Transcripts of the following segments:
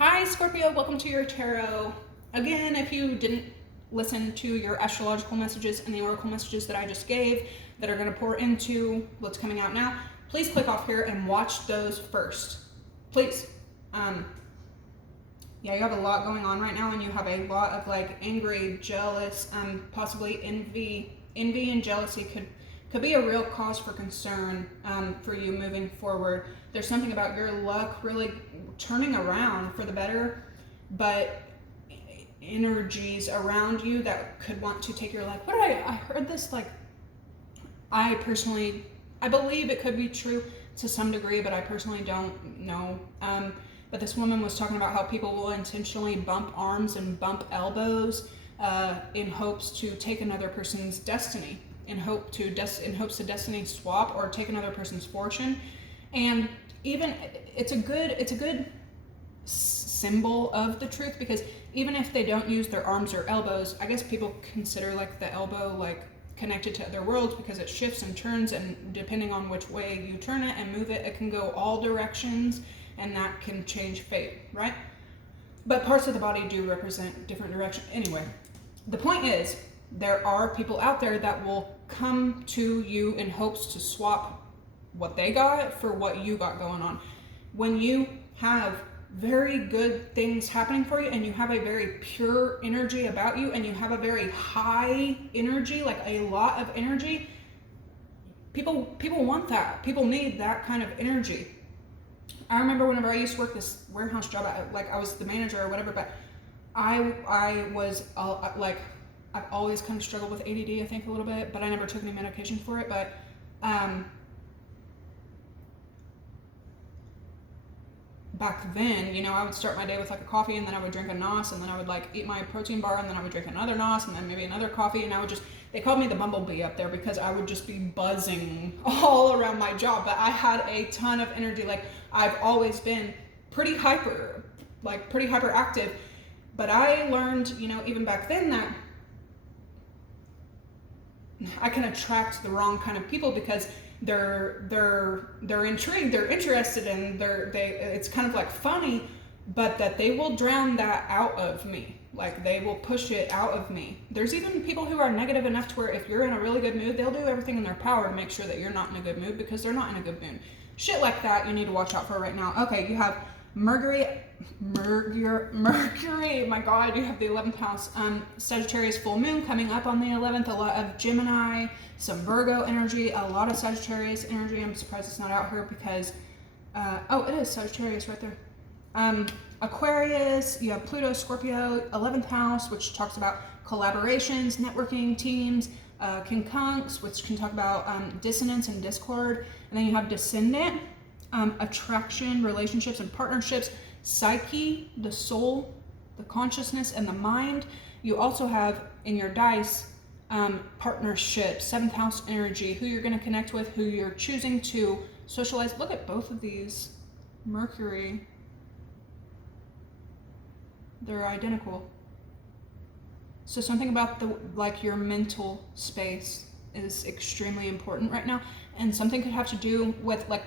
Hi Scorpio, welcome to your tarot. Again, if you didn't listen to your astrological messages and the oracle messages that I just gave that are going to pour into what's coming out now, please click off here and watch those first. Please. Yeah, you have a lot going on right now, and you have a lot of like angry, jealous, possibly envy. Envy and jealousy could be a real cause for concern for you moving forward. There's something about your luck really turning around for the better, but energies around you that could want to take your life. What did I heard this, like, I believe it could be true to some degree, but I personally don't know. But this woman was talking about how people will intentionally bump arms and bump elbows in hopes to take another person's destiny, in hopes to destiny swap or take another person's fortune. And even it's a good symbol of the truth, because even if they don't use their arms or elbows, I guess people consider like the elbow like connected to other worlds, because it shifts and turns, and depending on which way you turn it and move it, it can go all directions, and that can change fate, right? But parts of the body do represent different directions. Anyway, the point is, there are people out there that will come to you in hopes to swap what they got for what you got going on. When you have very good things happening for you, and you have a very pure energy about you, and you have a very high energy, like a lot of energy, people want that. People need that kind of energy. I remember whenever I used to work this warehouse job, I was the manager or whatever, but I was like, I've always kind of struggled with ADD, I think, a little bit, but I never took any medication for it. But back then, you know, I would start my day with like a coffee, and then I would drink a NOS, and then I would like eat my protein bar, and then I would drink another NOS, and then maybe another coffee, and I would just, they called me the bumblebee up there because I would just be buzzing all around my job. But I had a ton of energy. Like, I've always been pretty hyperactive. But I learned, you know, even back then, that I can attract the wrong kind of people because they're intrigued, they're interested, and it's kind of like funny, but that they will drown that out of me. Like, they will push it out of me. There's even people who are negative enough to where if you're in a really good mood, they'll do everything in their power to make sure that you're not in a good mood, because they're not in a good mood. Shit like that you need to watch out for right now. Okay, you have Mercury, my God, you have the 11th house, Sagittarius full moon coming up on the 11th, a lot of Gemini, some Virgo energy, a lot of Sagittarius energy. I'm surprised it's not out here because, oh, it is Sagittarius right there. Aquarius, you have Pluto, Scorpio, 11th house, which talks about collaborations, networking, teams, quincunx, which can talk about dissonance and discord. And then you have Descendant, attraction, relationships and partnerships, psyche, the soul, the consciousness, and the mind. You also have in your dice partnership, 7th house energy, who you're going to connect with, who you're choosing to socialize. Look at both of these. Mercury, they're identical. So something about your mental space is extremely important right now, and something could have to do with, like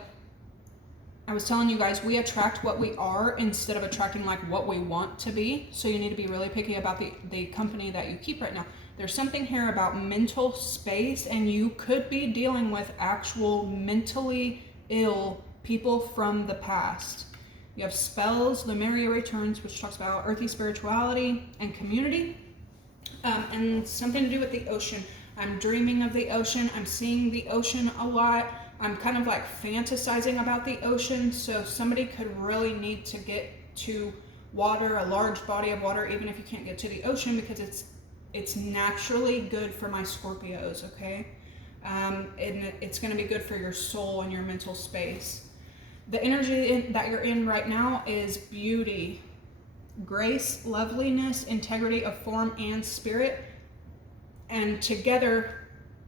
I was telling you guys, we attract what we are instead of attracting like what we want to be. So you need to be really picky about the company that you keep right now. There's something here about mental space, and you could be dealing with actual mentally ill people from the past. You have spells, Lemuria returns, which talks about earthy spirituality and community, and something to do with the ocean. I'm dreaming of the ocean. I'm seeing the ocean a lot. I'm kind of like fantasizing about the ocean. So somebody could really need to get to water, a large body of water, even if you can't get to the ocean, because it's naturally good for my Scorpios, okay? And it's going to be good for your soul and your mental space. The energy that you're in right now is beauty, grace, loveliness, integrity of form and spirit, and together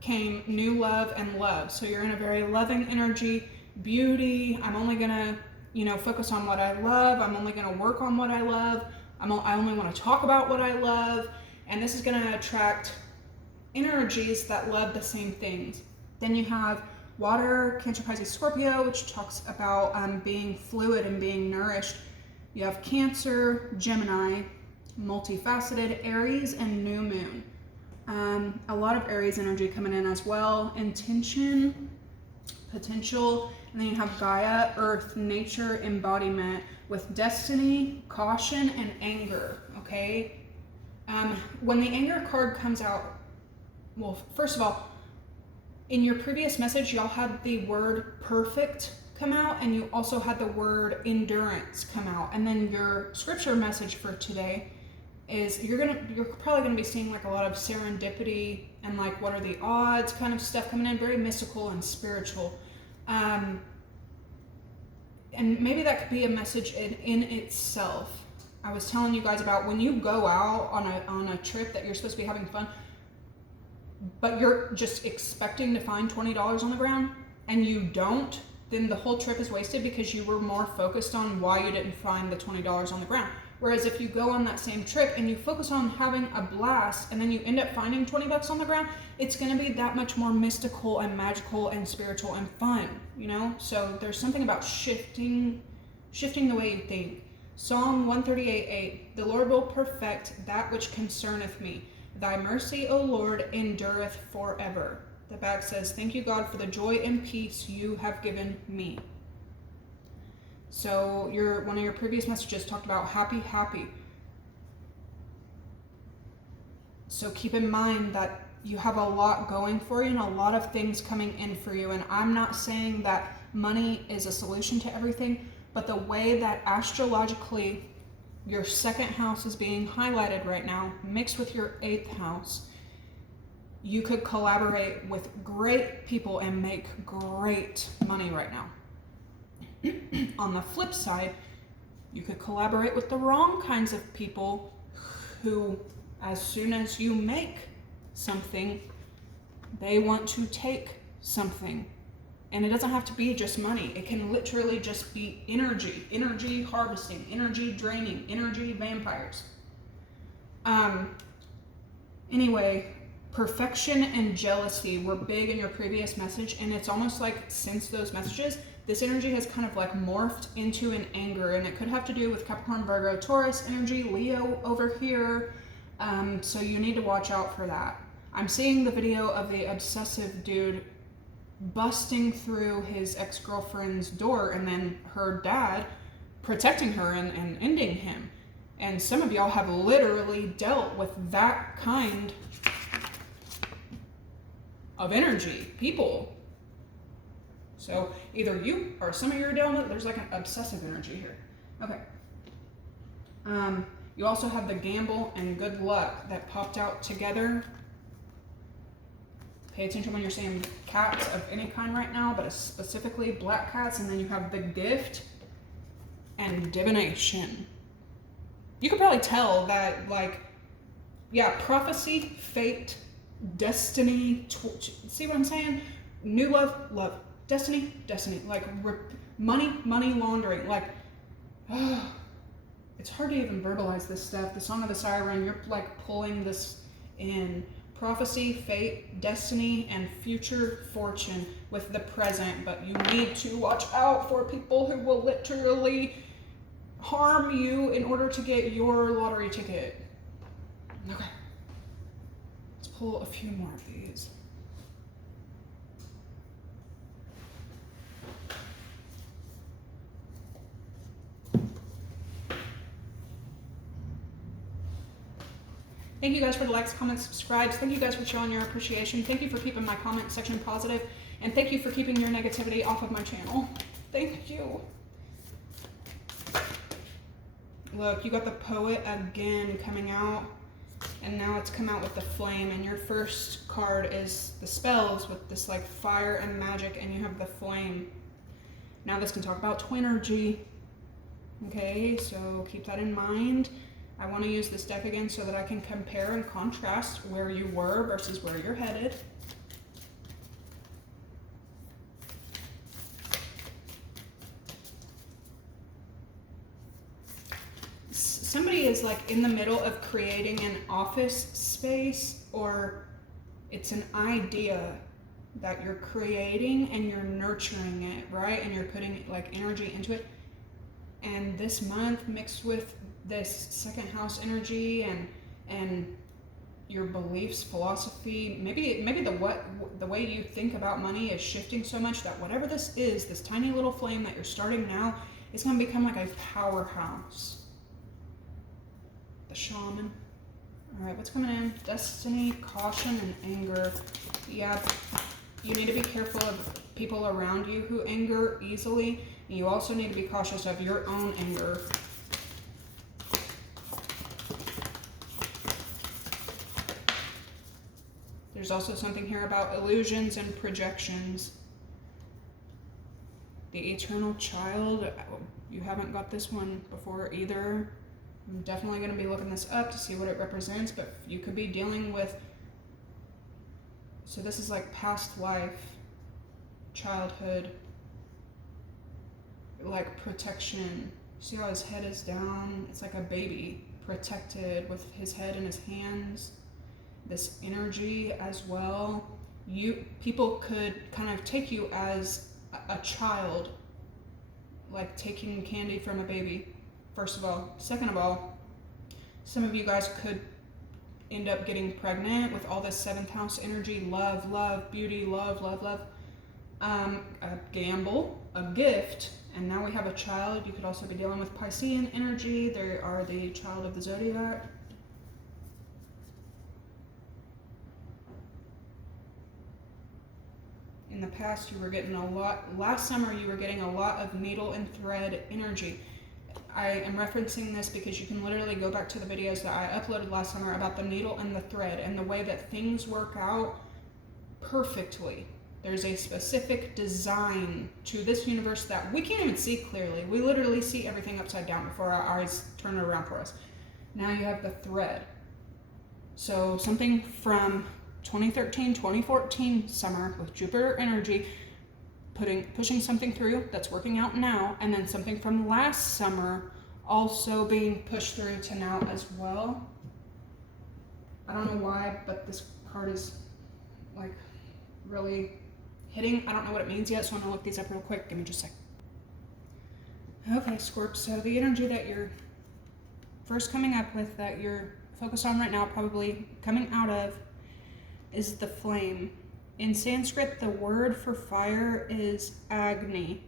came new love and love. So you're in a very loving energy, beauty. I'm only gonna, focus on what I love. I'm only gonna work on what I love. I only want to talk about what I love. And this is gonna attract energies that love the same things. Then you have water, Cancer, Pisces, Scorpio, which talks about being fluid and being nourished. You have Cancer, Gemini, multifaceted, Aries, and New Moon. A lot of Aries energy coming in as well. Intention, potential, and then you have Gaia, Earth, Nature, Embodiment, with Destiny, Caution, and Anger, okay? When the Anger card comes out, well, first of all, in your previous message, y'all had the word perfect come out, and you also had the word endurance come out. And then your scripture message for today is you're probably gonna be seeing like a lot of serendipity and like what are the odds kind of stuff coming in, very mystical and spiritual. And maybe that could be a message in itself. I was telling you guys about when you go out on a trip that you're supposed to be having fun, but you're just expecting to find $20 on the ground and you don't, then the whole trip is wasted because you were more focused on why you didn't find the $20 on the ground. Whereas if you go on that same trip and you focus on having a blast and then you end up finding 20 bucks on the ground, it's going to be that much more mystical and magical and spiritual and fun, you know? So there's something about shifting the way you think. Psalm 138:8, the Lord will perfect that which concerneth me. Thy mercy, O Lord, endureth forever. The back says, thank you, God, for the joy and peace you have given me. So one of your previous messages talked about happy. So keep in mind that you have a lot going for you and a lot of things coming in for you. And I'm not saying that money is a solution to everything, but the way that astrologically your second house is being highlighted right now, mixed with your 8th house, you could collaborate with great people and make great money right now. On the flip side, you could collaborate with the wrong kinds of people who, as soon as you make something, they want to take something. And it doesn't have to be just money. It can literally just be energy harvesting, energy draining, energy vampires. Anyway, perfection and jealousy were big in your previous message, and it's almost like since those messages, this energy has kind of like morphed into an anger, and it could have to do with Capricorn, Virgo, Taurus energy, Leo over here. So you need to watch out for that. I'm seeing the video of the obsessive dude busting through his ex-girlfriend's door and then her dad protecting her and ending him. And some of y'all have literally dealt with that kind of energy, people. So either you or some of you are dealing with, there's like an obsessive energy here. Okay. You also have the gamble and good luck that popped out together. Pay attention when you're seeing cats of any kind right now, but specifically black cats. And then you have the gift and divination. You could probably tell that, like, yeah, prophecy, fate, destiny, see what I'm saying? New love, destiny, like money laundering, like, it's hard to even verbalize this stuff. The Song of the Siren, you're like pulling this in. Prophecy, fate, destiny, and future fortune with the present, but you need to watch out for people who will literally harm you in order to get your lottery ticket. Okay. Let's pull a few more of these. Thank you guys for the likes, comments, subscribes. Thank you guys for showing your appreciation. Thank you for keeping my comment section positive. And thank you for keeping your negativity off of my channel. Thank you. Look, you got the Poet again coming out. And now it's come out with the Flame. And your first card is the spells with this like fire and magic. And you have the Flame. Now this can talk about twinergy. Okay, so keep that in mind. I want to use this deck again so that I can compare and contrast where you were versus where you're headed. Somebody is like in the middle of creating an office space, or it's an idea that you're creating and you're nurturing it, right? And you're putting like energy into it. And this month mixed with this second house energy and your beliefs, philosophy, maybe the way you think about money is shifting so much that whatever this is, this tiny little flame that you're starting now, is going to become like a powerhouse. The shaman. All right, what's coming in? Destiny, caution, and anger. Yeah, you need to be careful of people around you who anger easily. And you also need to be cautious of your own anger. There's also something here about illusions and projections. The eternal child. You haven't got this one before either. I'm definitely going to be looking this up to see what it represents, but you could be dealing with, so this is like past life, childhood, like protection. See how his head is down? It's like a baby, protected with his head in his hands. This energy as well. People could kind of take you as a child, like taking candy from a baby. First of all. Second of all, some of you guys could end up getting pregnant with all this 7th house energy, love, beauty, love. A gamble, a gift, and now we have a child. You could also be dealing with Piscean energy. They are the child of the zodiac. In the past, you were getting a lot, last summer you were getting a lot of needle and thread energy. I am referencing this because you can literally go back to the videos that I uploaded last summer about the needle and the thread and the way that things work out perfectly. There's a specific design to this universe that we can't even see clearly. We literally see everything upside down before our eyes turn around for us. Now you have the thread. So something from 2013, 2014 summer with Jupiter energy, pushing something through that's working out now, and then something from last summer also being pushed through to now as well. I don't know why, but this card is like really hitting. I don't know what it means yet, so I'm gonna look these up real quick. Give me just a sec. Okay, Scorp, so the energy that you're first coming up with, that you're focused on right now, probably coming out of, is the flame. In Sanskrit, the word for fire is Agni.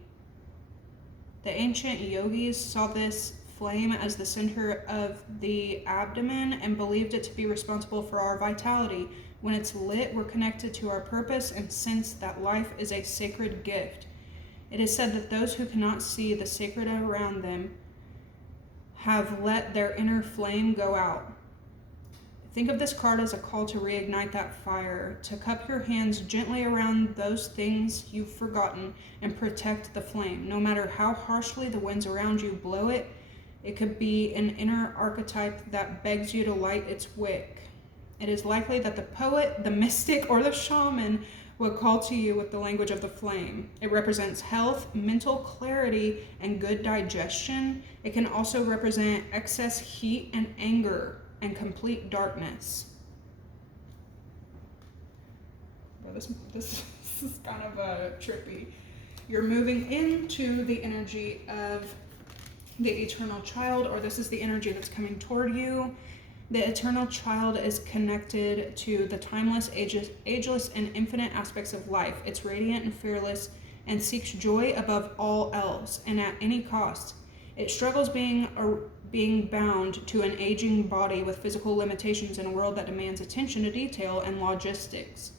The ancient yogis saw this flame as the center of the abdomen and believed it to be responsible for our vitality. When it's lit, we're connected to our purpose and sense that life is a sacred gift. It is said that those who cannot see the sacred around them have let their inner flame go out. Think of this card as a call to reignite that fire, to cup your hands gently around those things you've forgotten and protect the flame. No matter how harshly the winds around you blow it, it could be an inner archetype that begs you to light its wick. It is likely that the poet, the mystic, or the shaman would call to you with the language of the flame. It represents health, mental clarity, and good digestion. It can also represent excess heat and anger and complete darkness. Well, this is kind of trippy. You're moving into the energy of the eternal child, or this is the energy that's coming toward you. The eternal child is connected to the timeless, ageless, and infinite aspects of life. It's radiant and fearless and seeks joy above all else and at any cost. It struggles being bound to an aging body with physical limitations in a world that demands attention to detail and logistics.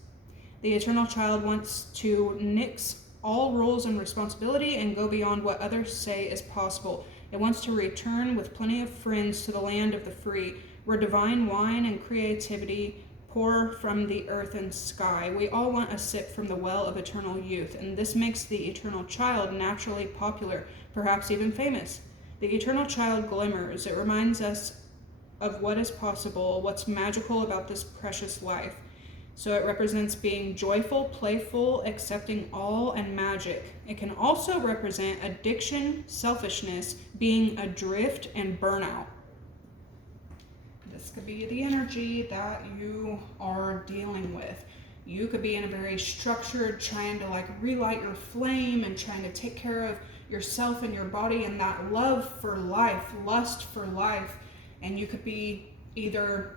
The eternal child wants to nix all rules and responsibility and go beyond what others say is possible. It wants to return with plenty of friends to the land of the free, where divine wine and creativity pour from the earth and sky. We all want a sip from the well of eternal youth, and this makes the eternal child naturally popular, perhaps even famous. The eternal child glimmers. It reminds us of what is possible, what's magical about this precious life. So it represents being joyful, playful, accepting all, and magic. It can also represent addiction, selfishness, being adrift, and burnout. This could be the energy that you are dealing with. You could be in a very structured, trying to like relight your flame and trying to take care of yourself and your body and that love for life, lust for life. And you could be either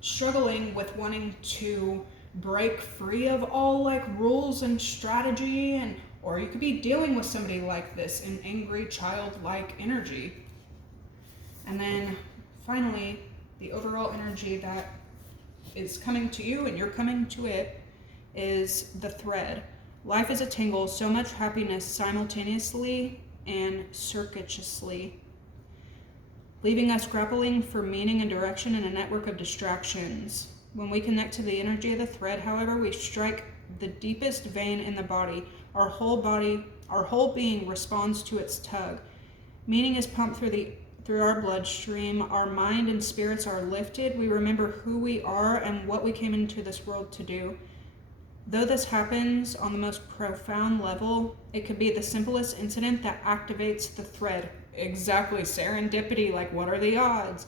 struggling with wanting to break free of all like rules and strategy, and or you could be dealing with somebody like this, an angry childlike energy. And then finally, the overall energy that is coming to you and you're coming to it is the thread. Life is a tangle, so much happiness simultaneously and circuitously, leaving us grappling for meaning and direction in a network of distractions. When we connect to the energy of the thread, however, we strike the deepest vein in the body. Our whole being responds to its tug. Meaning is pumped through our bloodstream. Our mind and spirits are lifted. We remember who we are and what we came into this world to do. Though this happens on the most profound level, it could be the simplest incident that activates the thread. Exactly, serendipity, like what are the odds?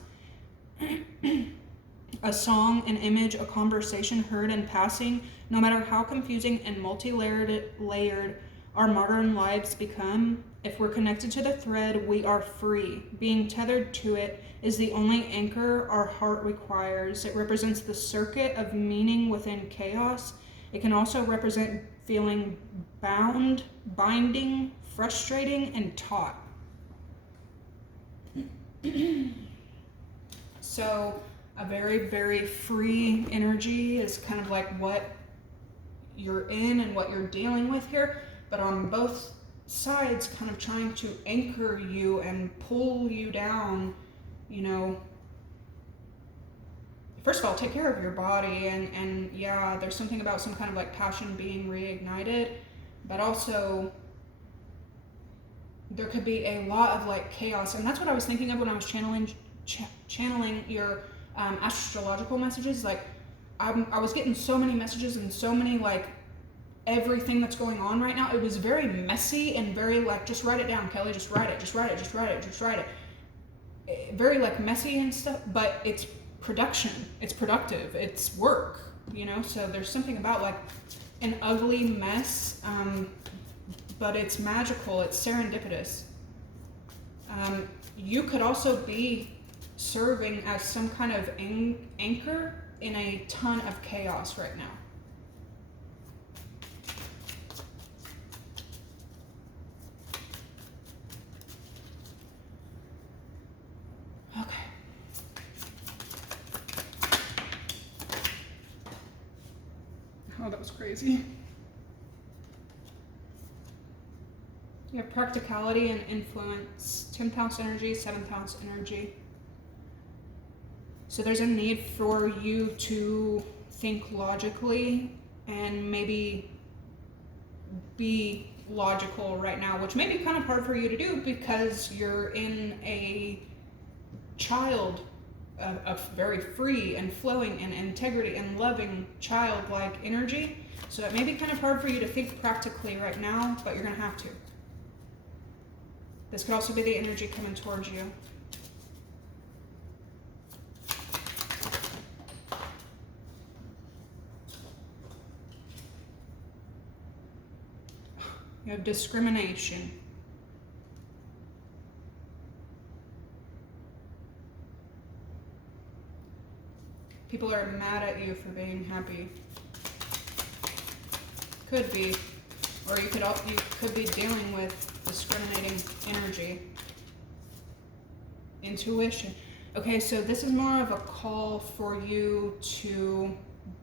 A song, an image, a conversation heard in passing, no matter how confusing and multi-layered our modern lives become, if we're connected to the thread, we are free. Being tethered to it is the only anchor our heart requires. It represents the circuit of meaning within chaos. It can also represent feeling bound, binding, frustrating, and taut. So a very, very free energy is kind of like what you're in and what you're dealing with here, but on both sides kind of trying to anchor you and pull you down. You know, first of all, take care of your body, and yeah, there's something about some kind of like passion being reignited, but also there could be a lot of like chaos. And that's what I was thinking of when I was channeling your astrological messages. Like I was getting so many messages and so many like everything that's going on right now. It was very messy and very like, just write it down, Kelly, just write it. Very like messy and stuff, but it's production, it's productive, it's work, you know? So there's something about like an ugly mess, but it's magical, it's serendipitous. You could also be serving as some kind of anchor in a ton of chaos right now. Okay. Oh, that was crazy. You have practicality and influence, 10th house energy, 7th house energy. So there's a need for you to think logically and maybe be logical right now, which may be kind of hard for you to do because you're in a child of very free and flowing and integrity and loving childlike energy. So it may be kind of hard for you to think practically right now, but you're going to have to. This could also be the energy coming towards you. You have discrimination. People are mad at you for being happy. Could be. Or you could be dealing with discriminating energy. Intuition. Okay, so this is more of a call for you to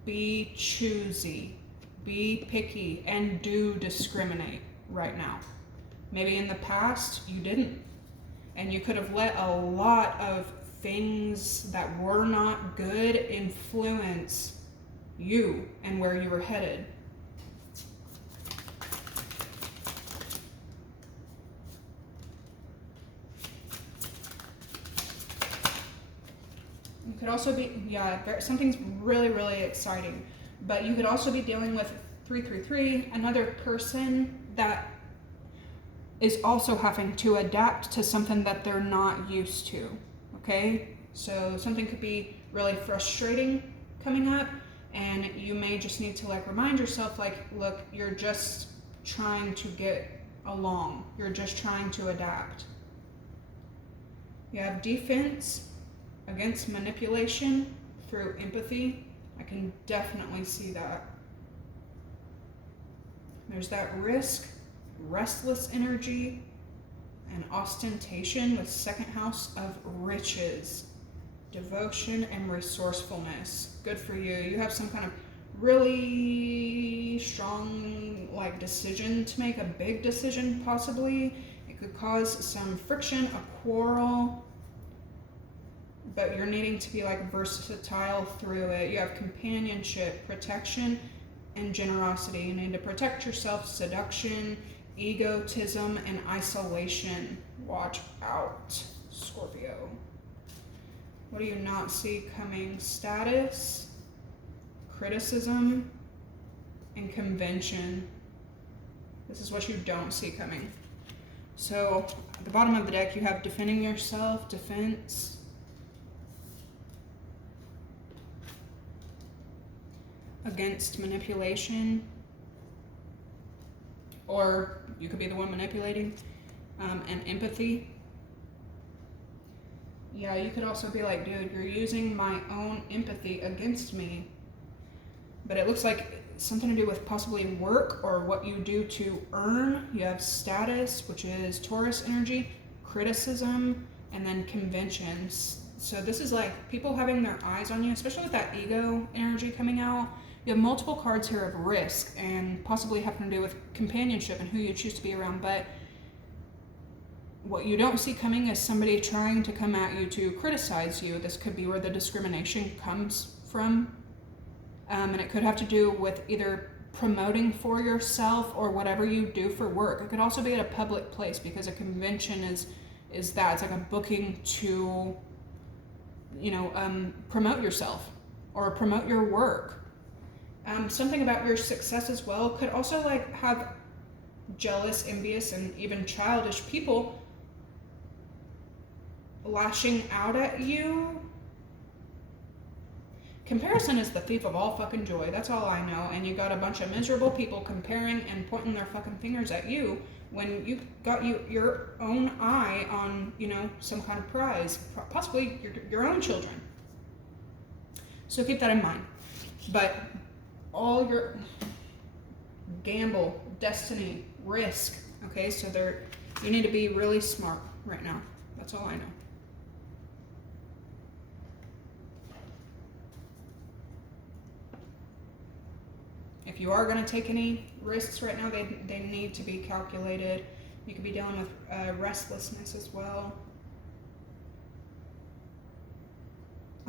be choosy, be picky, and do discriminate right now. Maybe in the past you didn't, and you could have let a lot of things that were not good influence you and where you were headed. You could also be, something's really, really exciting, but you could also be dealing with 333, another person that is also having to adapt to something that they're not used to, okay? So something could be really frustrating coming up, and you may just need to like remind yourself, like, look, you're just trying to get along. You're just trying to adapt. You have defense against manipulation through empathy. I can definitely see that. There's that risk, restless energy, and ostentation with second house of riches, devotion, and resourcefulness. Good for you. You have some kind of really strong like decision to make, a big decision possibly. It could cause some friction, a quarrel, but you're needing to be like versatile through it. You have companionship, protection, and generosity. You need to protect yourself, seduction, egotism, and isolation. Watch out, Scorpio. What do you not see coming? Status, criticism, and convention. This is what you don't see coming. So at the bottom of the deck, you have defending yourself, defense, against manipulation, or you could be the one manipulating, and empathy. Yeah, you could also be like, dude, you're using my own empathy against me. But it looks like something to do with possibly work or what you do to earn. You have status, which is Taurus energy, criticism, and then conventions. So this is like people having their eyes on you, especially with that ego energy coming out. You have multiple cards here of risk and possibly having to do with companionship and who you choose to be around. But what you don't see coming is somebody trying to come at you to criticize you. This could be where the discrimination comes from. And it could have to do with either promoting for yourself or whatever you do for work. It could also be at a public place, because a convention is that. It's like a booking to, promote yourself or promote your work. Something about your success as well could also like have jealous, envious, and even childish people lashing out at you. Comparison is the thief of all fucking joy. That's all I know. And you got a bunch of miserable people comparing and pointing their fucking fingers at you when you got your own eye on, some kind of prize, possibly your own children. So keep that in mind. But all your gamble, destiny, risk, okay? So you need to be really smart right now. That's all I know. If you are going to take any risks right now, they need to be calculated. You could be dealing with restlessness as well.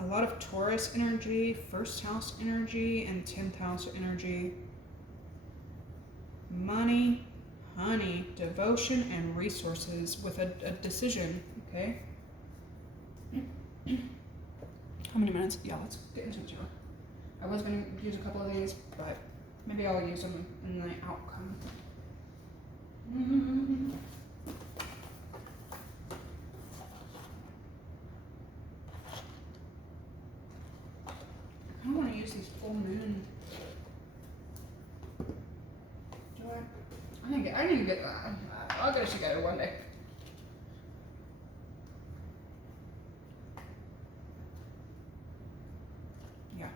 A lot of Taurus energy, first house energy, and 10th house energy. Money, honey, devotion, and resources with a decision, okay? How many minutes? Yeah, let's get into it. I was going to use a couple of these, but maybe I'll use them in the outcome. I don't want to use these full moon. Do I need to get that. I'll get it together one day. Yeah.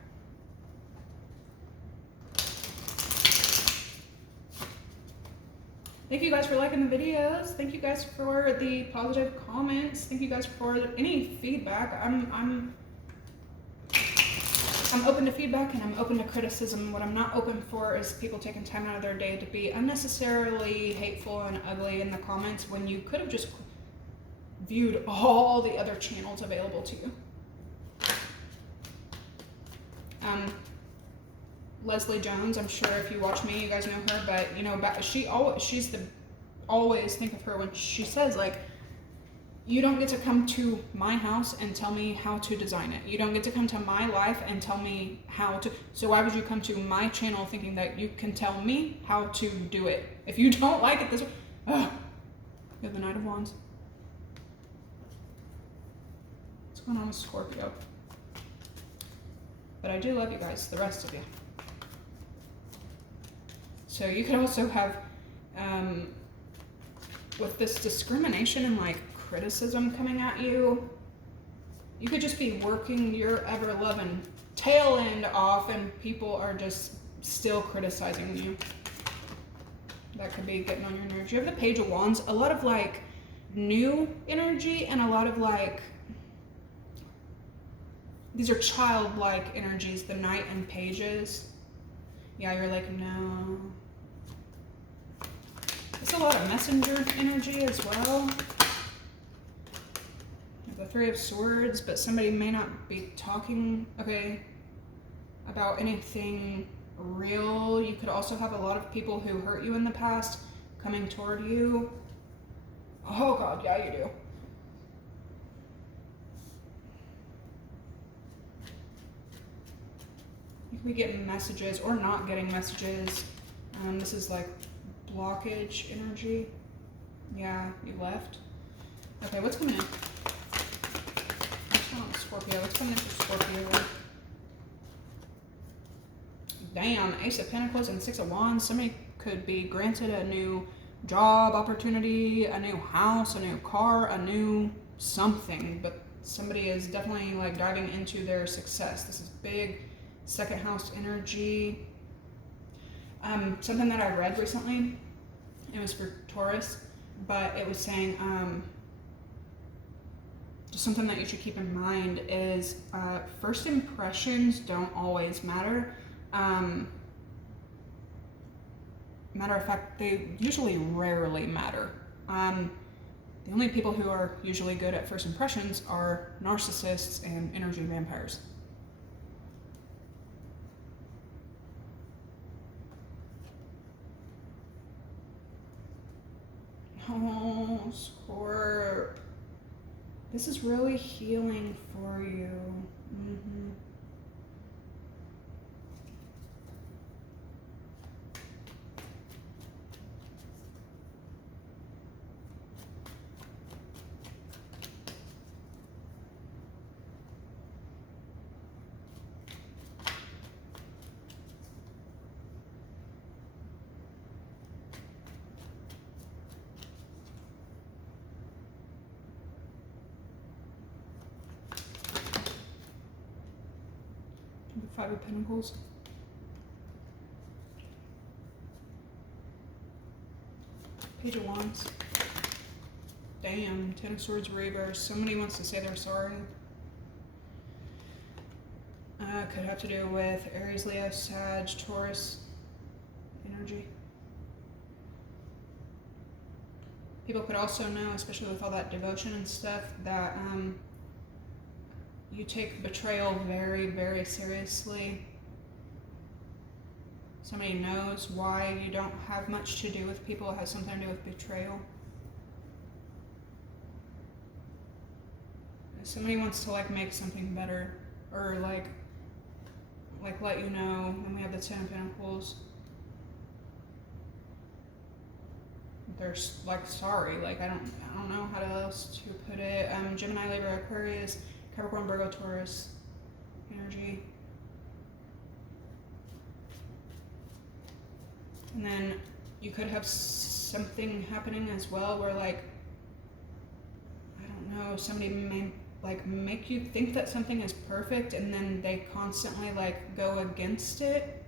Thank you guys for liking the videos. Thank you guys for the positive comments. Thank you guys for any feedback. I'm open to feedback and I'm open to criticism. What I'm not open for is people taking time out of their day to be unnecessarily hateful and ugly in the comments when you could have just viewed all the other channels available to you. Leslie Jones, I'm sure if you watch me, you guys know her, but she's always think of her when she says, like, you don't get to come to my house and tell me how to design it. You don't get to come to my life and tell me how to. So why would you come to my channel thinking that you can tell me how to do it? If you don't like it this way, you have the Knight of Wands. What's going on with Scorpio? But I do love you guys, the rest of you. So you could also have with this discrimination and like criticism coming at you, you could just be working your ever-loving tail end off and people are just still criticizing you. That could be getting on your nerves. You have the Page of Wands, a lot of like new energy and a lot of like, these are childlike energies, the Knight and Pages. Yeah, you're like, no. It's a lot of messenger energy as well. The Three of Swords, but somebody may not be talking, okay, about anything real. You could also have a lot of people who hurt you in the past coming toward you. Oh God, yeah, you do. You could be getting messages or not getting messages. This is like blockage energy. Yeah, you left. Okay, what's coming in? Scorpio. What's coming in for Scorpio? Damn, Ace of Pentacles and Six of Wands. Somebody could be granted a new job opportunity, a new house, a new car, a new something, but somebody is definitely like diving into their success. This is big second house energy. Something that I read recently, it was for Taurus, but it was saying, just something that you should keep in mind is first impressions don't always matter. Matter of fact, they usually rarely matter. The only people who are usually good at first impressions are narcissists and energy vampires. Oh, Scorp. This is really healing for you. Mm-hmm. The Five of Pentacles. Page of Wands. Damn, Ten of Swords reverse. Somebody wants to say they're sorry. Could have to do with Aries, Leo, Sag, Taurus energy. People could also know, especially with all that devotion and stuff, that you take betrayal very, very seriously. Somebody knows why you don't have much to do with people. It has something to do with betrayal. Somebody wants to like make something better, or like let you know. When we have the Ten of Pentacles, they're like sorry. Like I don't know how else to put it. Gemini, Libra, Aquarius, Capricorn, Virgo, Taurus energy. And then you could have something happening as well where like, I don't know, somebody may like make you think that something is perfect and then they constantly like go against it.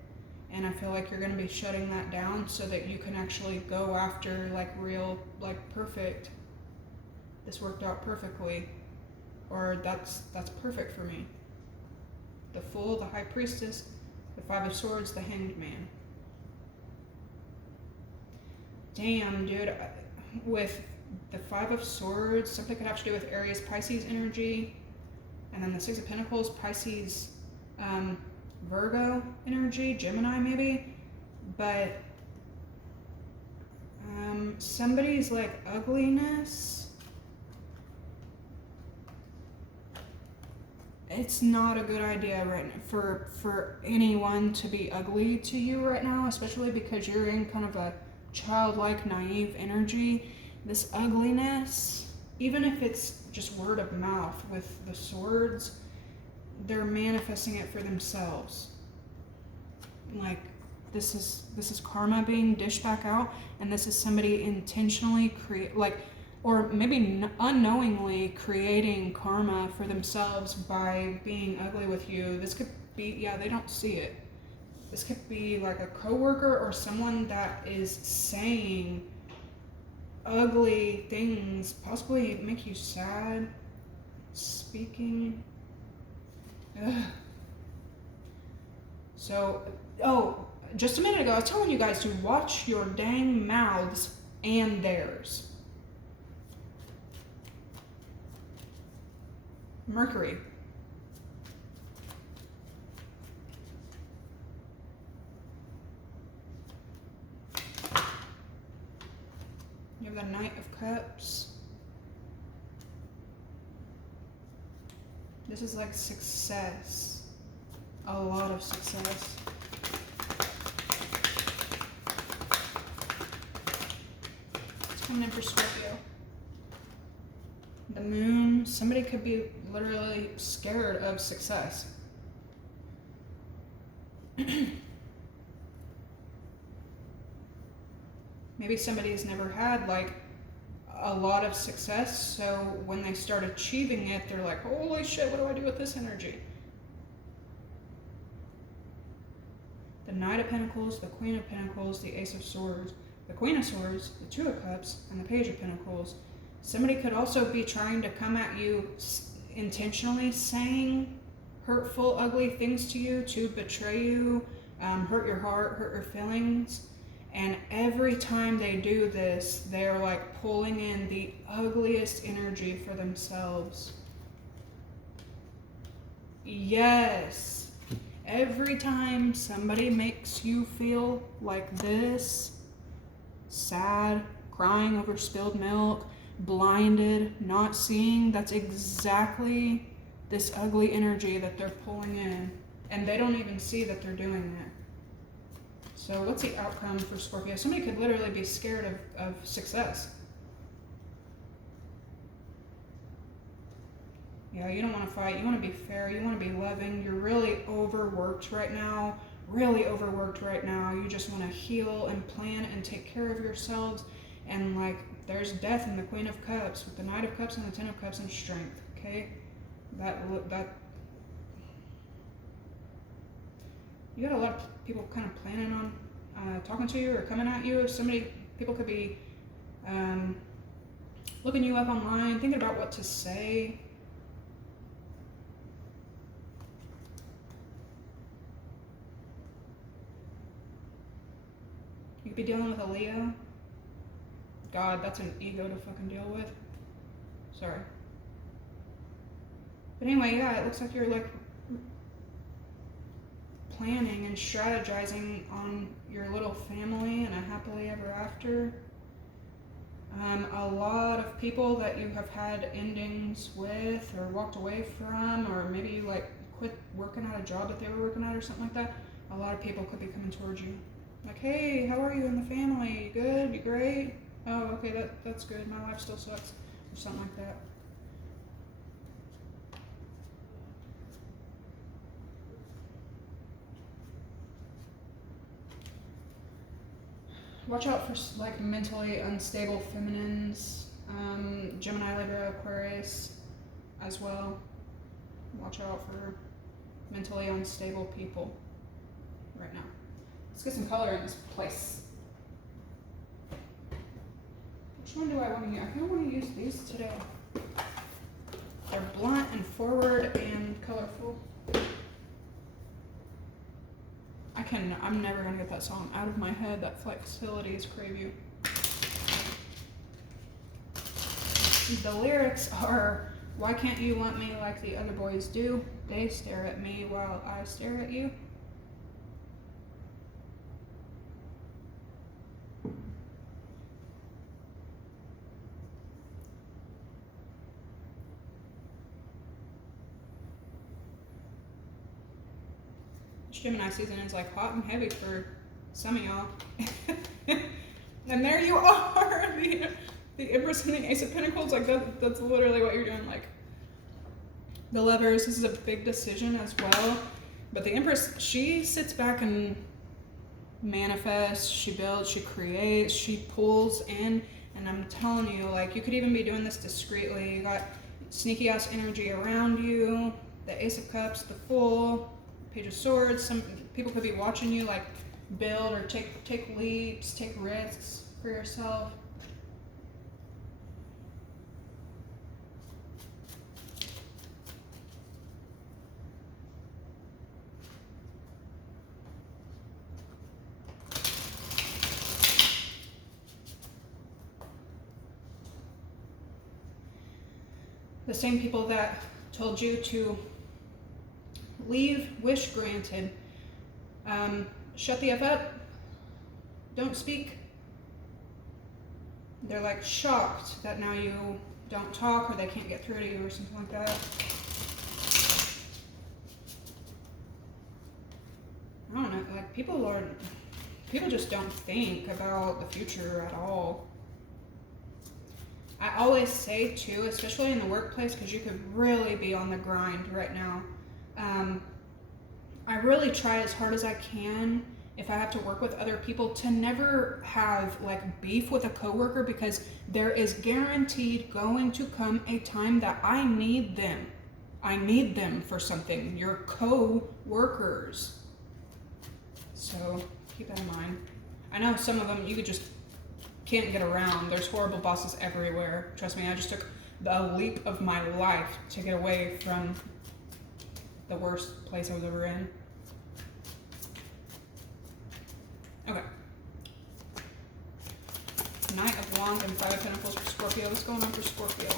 And I feel like you're going to be shutting that down so that you can actually go after like real, like perfect. This worked out perfectly. Or that's perfect for me. The Fool, the High Priestess, the Five of Swords, the Hanged Man. Damn, dude. With the Five of Swords, something could have to do with Aries, Pisces energy. And then the Six of Pentacles, Pisces, Virgo energy, Gemini maybe. But somebody's like ugliness. It's not a good idea right now for anyone to be ugly to you right now, especially because you're in kind of a childlike, naive energy. This ugliness, even if it's just word of mouth with the swords, they're manifesting it for themselves. Like, this is karma being dished back out, and this is somebody intentionally or maybe unknowingly creating karma for themselves by being ugly with you. This could be, yeah, they don't see it. This could be like a coworker or someone that is saying ugly things, possibly make you sad, speaking. Ugh. So, just a minute ago, I was telling you guys to watch your dang mouths and theirs. Mercury. You have the Knight of Cups. This is like success. A lot of success. It's coming in for Scorpio. The Moon. Somebody could be literally scared of success. Maybe somebody has never had like a lot of success, so when they start achieving it, they're like, holy shit, what do I do with this energy? The Knight of Pentacles, the Queen of Pentacles, the Ace of Swords, the Queen of Swords, the Two of Cups, and the Page of Pentacles. Somebody could also be trying to come at you intentionally saying hurtful, ugly things to you, to betray you, hurt your heart, hurt your feelings. And every time they do this, they're like pulling in the ugliest energy for themselves. Yes. Every time somebody makes you feel like this, sad, crying over spilled milk, blinded, not seeing, that's exactly this ugly energy that they're pulling in. And they don't even see that they're doing it. So what's the outcome for Scorpio? Somebody could literally be scared of success. Yeah, you don't want to fight. You want to be fair. You want to be loving. You're really overworked right now. You just want to heal and plan and take care of yourselves. And like, there's death in the Queen of Cups with the Knight of Cups and the Ten of Cups and strength. Okay, that you got a lot of people kind of planning on talking to you or coming at you. People could be looking you up online, thinking about what to say. You could be dealing with a Leo. God, that's an ego to fucking deal with. Sorry. But anyway, yeah, it looks like you're like planning and strategizing on your little family and a happily ever after. A lot of people that you have had endings with or walked away from, or maybe you like quit working at a job that they were working at or something like that. A lot of people could be coming towards you. Like, hey, how are you in the family? You good? You great? Oh, okay, that's good. My life still sucks. Or something like that. Watch out for like mentally unstable feminines, Gemini, Libra, Aquarius as well. Watch out for mentally unstable people right now. Let's get some color in this place. Which one do I want to use? I kind of want to use these today. They're blunt and forward and colorful. I'm never gonna get that song out of my head. That Facilities Crave You. The lyrics are, why can't you want me like the other boys do? They stare at me while I stare at you. Gemini season is like hot and heavy for some of y'all. And there you are, the Empress and the Ace of Pentacles. Like that's literally what you're doing. Like the Lovers, this is a big decision as well. But the Empress, she sits back and manifests, she builds, she creates, she pulls in. And I'm telling you, like, you could even be doing this discreetly. You got sneaky ass energy around you, the Ace of Cups, the Fool, Page of Swords. Some people could be watching you, like, build or take leaps, take risks for yourself. The same people that told you to leave, wish granted. Shut the F up. Don't speak. They're like shocked that now you don't talk or they can't get through to you or something like that. I don't know, like people just don't think about the future at all. I always say too, especially in the workplace, because you could really be on the grind right now. I really try as hard as I can, if I have to work with other people, to never have like beef with a coworker, because there is guaranteed going to come a time that I need them. I need them for something. Your co-workers. So keep that in mind. I know some of them you could just can't get around. There's horrible bosses everywhere. Trust me, I just took the leap of my life to get away from the worst place I was ever in. Okay. Knight of Wands and Five of Pentacles for Scorpio. What's going on for Scorpio?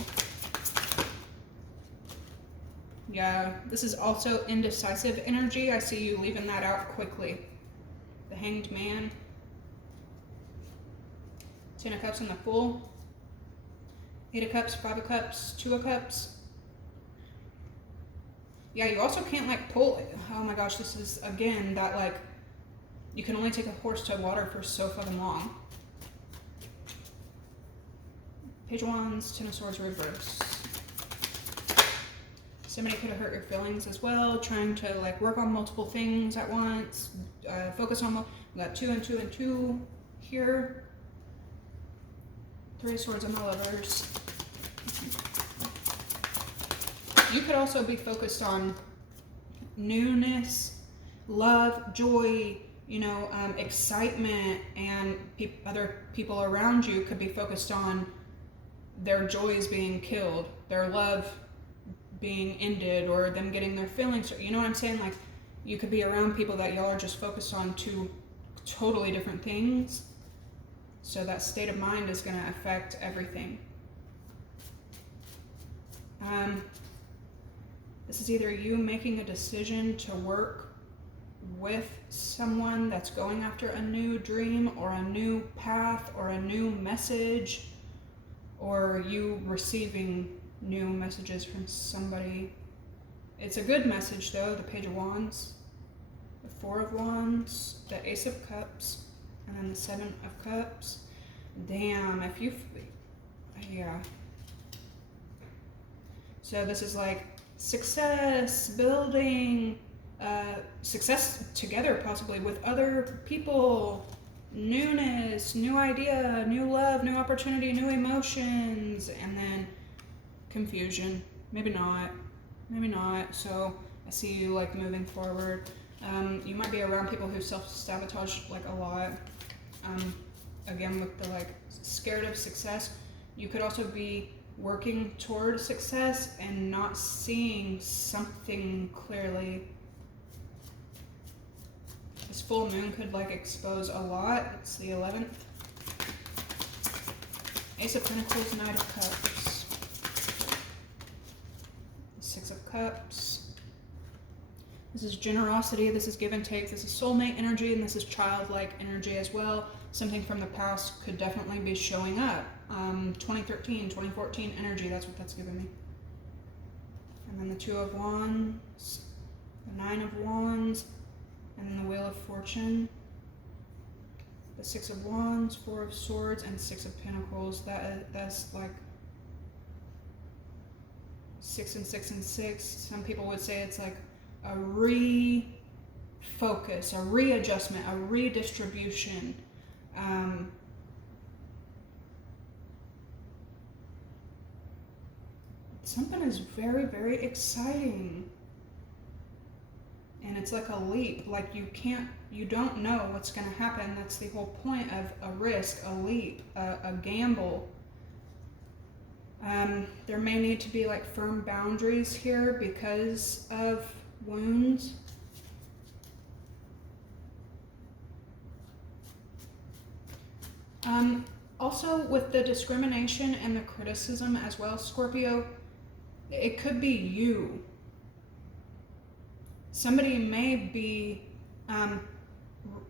Yeah, this is also indecisive energy. I see you leaving that out quickly. The Hanged Man. Ten of Cups and the Fool. Eight of Cups, Five of Cups, Two of Cups. Yeah, you also can't like pull. Oh my gosh, this is again that like you can only take a horse to water for so fucking long. Page of Wands, Ten of Swords reverse. Somebody could have hurt your feelings as well, trying to like work on multiple things at once. Focus on, we got 2 and 2 and 2 here. Three of Swords on the Lovers. You could also be focused on newness, love, joy, you know, excitement, and other people around you could be focused on their joys being killed, their love being ended, or them getting their feelings. You know what I'm saying? Like, you could be around people that y'all are just focused on two totally different things. So that state of mind is going to affect everything. This is either you making a decision to work with someone that's going after a new dream or a new path or a new message, or you receiving new messages from somebody. It's a good message though. The Page of Wands, the Four of Wands, the Ace of Cups, and then the Seven of Cups. Damn, if you, yeah. So this is like success, building, success together possibly with other people, newness, new idea, new love, new opportunity, new emotions, and then confusion. Maybe not. Maybe not. So I see you like moving forward. You might be around people who self-sabotage like a lot. Again, with the like scared of success. You could also be working toward success and not seeing something clearly. This full moon could like expose a lot. It's the 11th. Ace of Pentacles, Knight of Cups. Six of Cups. This is generosity, this is give and take, this is soulmate energy, and this is childlike energy as well. Something from the past could definitely be showing up. 2013, 2014 energy, that's what that's giving me. And then the Two of Wands, the Nine of Wands, and then the Wheel of Fortune. The Six of Wands, Four of Swords, and Six of Pentacles. That's like 6 and 6 and 6. Some people would say it's like a refocus, a readjustment, a redistribution. Something is very, very exciting. And it's like a leap, like you don't know what's going to happen. That's the whole point of a risk, a leap, a gamble. There may need to be like firm boundaries here because of wounds. Also with the discrimination and the criticism as well, Scorpio, it could be you. Somebody may be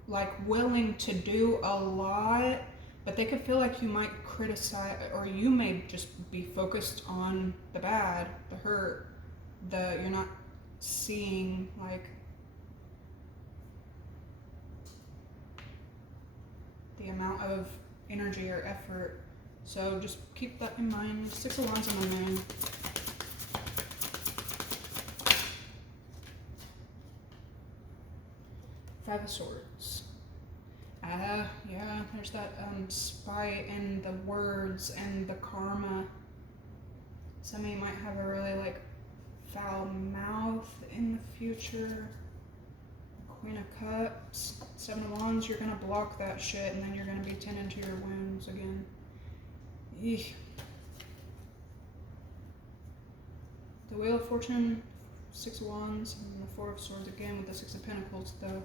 like willing to do a lot, but they could feel like you might criticize, or you may just be focused on the bad, the hurt, you're not seeing like the amount of energy or effort. So just keep that in mind. 6 of Wands on the Moon. Five of Swords. Yeah, there's that spite and the words and the karma. Somebody might have a really like foul mouth in the future. Queen of Cups, 7 of Wands, you're gonna block that shit and then you're gonna be tending to your wounds again. Eek. The Wheel of Fortune, 6 of Wands, and the 4 of Swords again with the 6 of Pentacles though.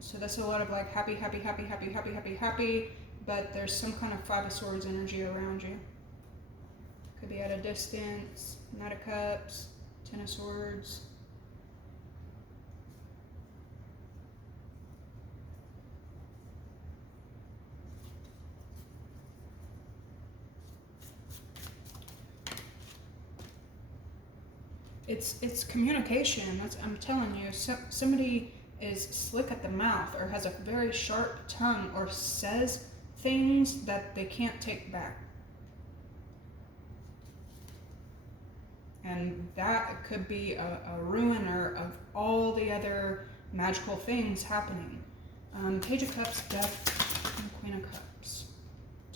So that's a lot of like happy, happy, happy, happy, happy, happy, happy, but there's some kind of 5 of Swords energy around you. Could be at a distance, Knight of Cups, 10 of Swords. It's communication. I'm telling you, somebody is slick at the mouth or has a very sharp tongue or says things that they can't take back. And that could be a ruiner of all the other magical things happening. Page of Cups, Death, and Queen of Cups.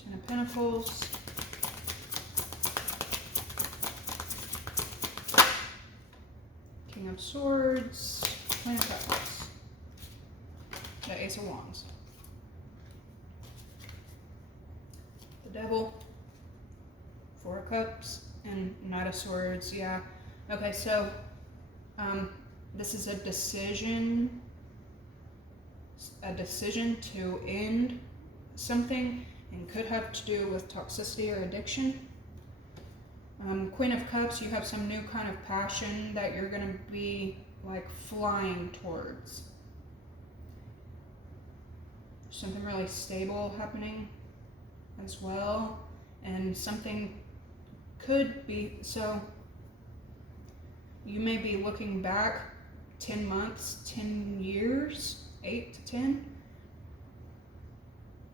10 of Pentacles. King of Swords, Queen of Cups. The Ace of Wands. The Devil, 4 of Cups, and Knight of Swords. Yeah. Okay, so this is a decision to end something, and could have to do with toxicity or addiction. Queen of Cups, you have some new kind of passion that you're going to be like flying towards. Something really stable happening as well, and something could be, so you may be looking back 10 months, 10 years, 8 to 10,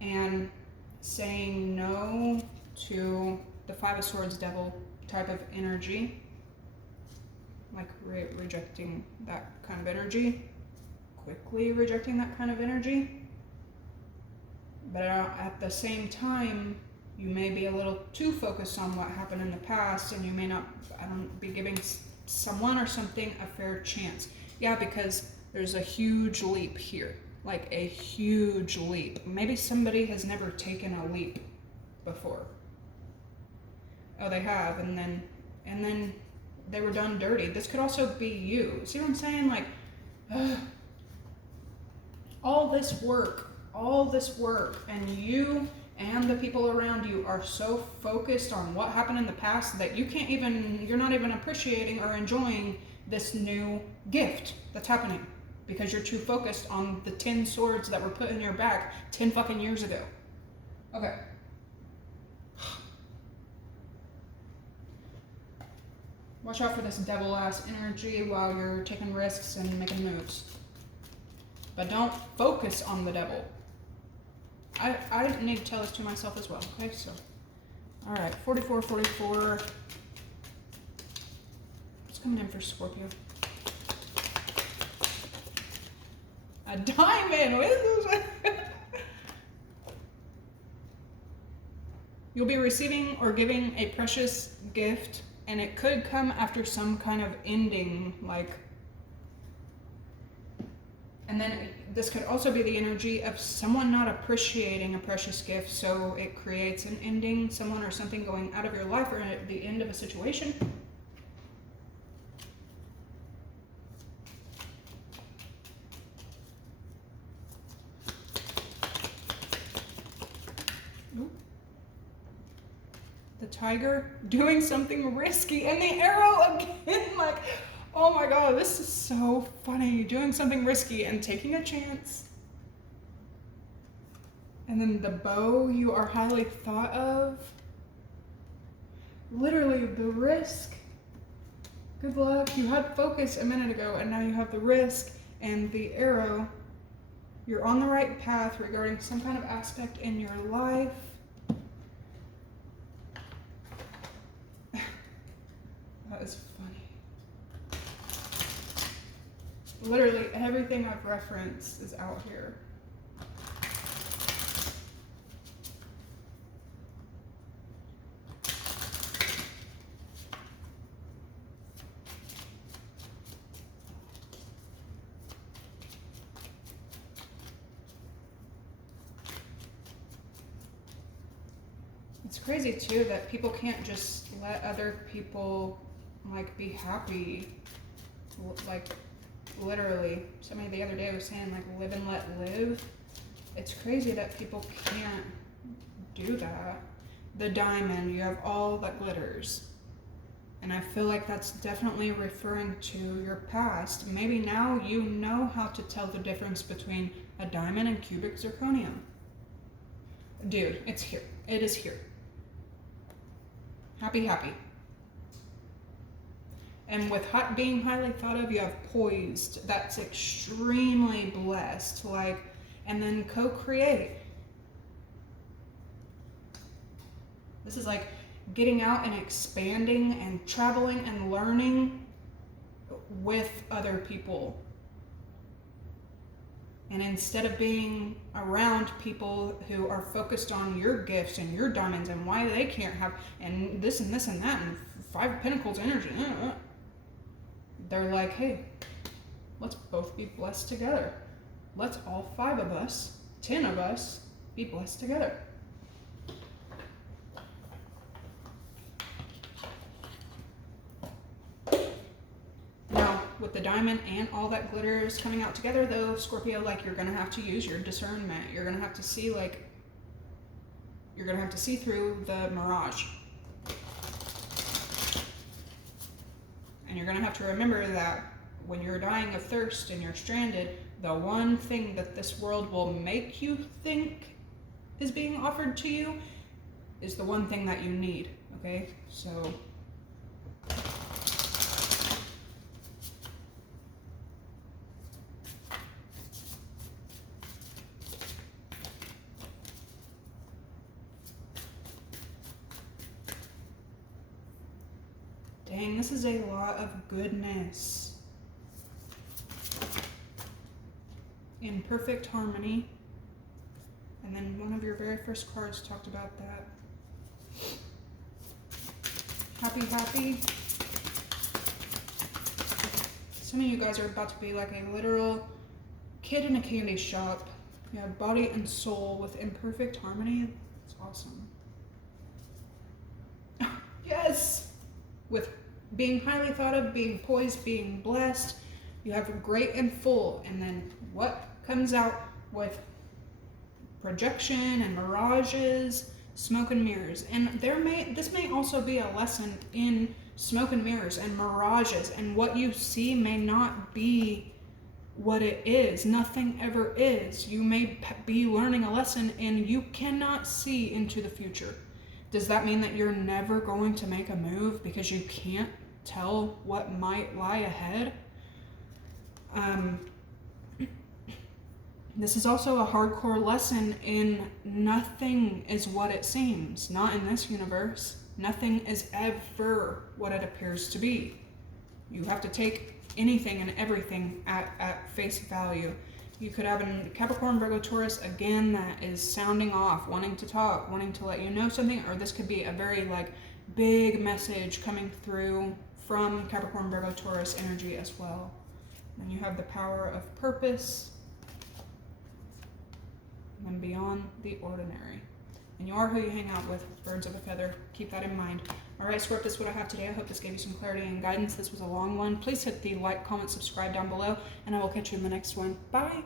and saying no to the 5 of Swords Devil type of energy, like rejecting that kind of energy, quickly rejecting that kind of energy. But at the same time, you may be a little too focused on what happened in the past, and you may not be giving someone or something a fair chance. Yeah, because there's a huge leap here, like a huge leap. Maybe somebody has never taken a leap before. Oh, they have, and then they were done dirty. This could also be you. See what I'm saying? Like, all this work, and you and the people around you are so focused on what happened in the past that you're not even appreciating or enjoying this new gift that's happening because you're too focused on the 10 swords that were put in your back 10 fucking years ago. Okay. Watch out for this devil-ass energy while you're taking risks and making moves. But don't focus on the devil. I need to tell this to myself as well, okay? So, all right, 44, 44. coming in for Scorpio? A diamond. What is this? You'll be receiving or giving a precious gift, and it could come after some kind of ending, like. And then this could also be the energy of someone not appreciating a precious gift, so it creates an ending, someone or something going out of your life, or at the end of a situation. Ooh. The tiger doing something risky, and the arrow again, like, oh my god, this is so funny. Doing something risky and taking a chance. And then the bow, you are highly thought of. Literally, the risk. Good luck. You had focus a minute ago, and now you have the risk and the arrow. You're on the right path regarding some kind of aspect in your life. That is funny. Literally everything I've referenced is out here. It's crazy too that people can't just let other people like be happy. Like literally, somebody the other day was saying like live and let live. It's crazy that people can't do that. The diamond, you have all that glitters. And I feel like that's definitely referring to your past. Maybe now you know how to tell the difference between a diamond and cubic zirconium. Dude, it's here. It is here. Happy, happy. And with being highly thought of, you have poised. That's extremely blessed. Like, and then co-create. This is like getting out and expanding and traveling and learning with other people. And instead of being around people who are focused on your gifts and your diamonds and why they can't have, and this and this and that, and 5 of Pentacles energy, they're like, hey, let's both be blessed together. Let's all 5 of us, 10 of us, be blessed together. Now, with the diamond and all that glitter is coming out together, though, Scorpio, like, you're gonna have to use your discernment. You're gonna have to see, like, you're gonna have to see through the mirage. And you're gonna have to remember that when you're dying of thirst and you're stranded, the one thing that this world will make you think is being offered to you is the one thing that you need, okay? So dang, this is a lot of goodness. In perfect harmony. And then one of your very first cards talked about that. Happy, happy. Some of you guys are about to be like a literal kid in a candy shop. You have body and soul with imperfect harmony. It's awesome. Yes! With being highly thought of, being poised, being blessed. You have great and full. And then what comes out with projection and mirages, smoke and mirrors. And this may also be a lesson in smoke and mirrors and mirages, and what you see may not be what it is. Nothing ever is. You may be learning a lesson and you cannot see into the future. Does that mean that you're never going to make a move because you can't tell what might lie ahead? This is also a hardcore lesson in nothing is what it seems. Not in this universe. Nothing is ever what it appears to be. You have to take anything and everything at face value. You could have a Capricorn, Virgo, Taurus, again, that is sounding off, wanting to talk, wanting to let you know something, or this could be a very like big message coming through from Capricorn, Virgo, Taurus energy as well. Then you have the power of purpose, and then beyond the ordinary. And you are who you hang out with, birds of a feather. Keep that in mind. All right, Scorp, this is what I have today. I hope this gave you some clarity and guidance. This was a long one. Please hit the like, comment, subscribe down below, and I will catch you in the next one. Bye.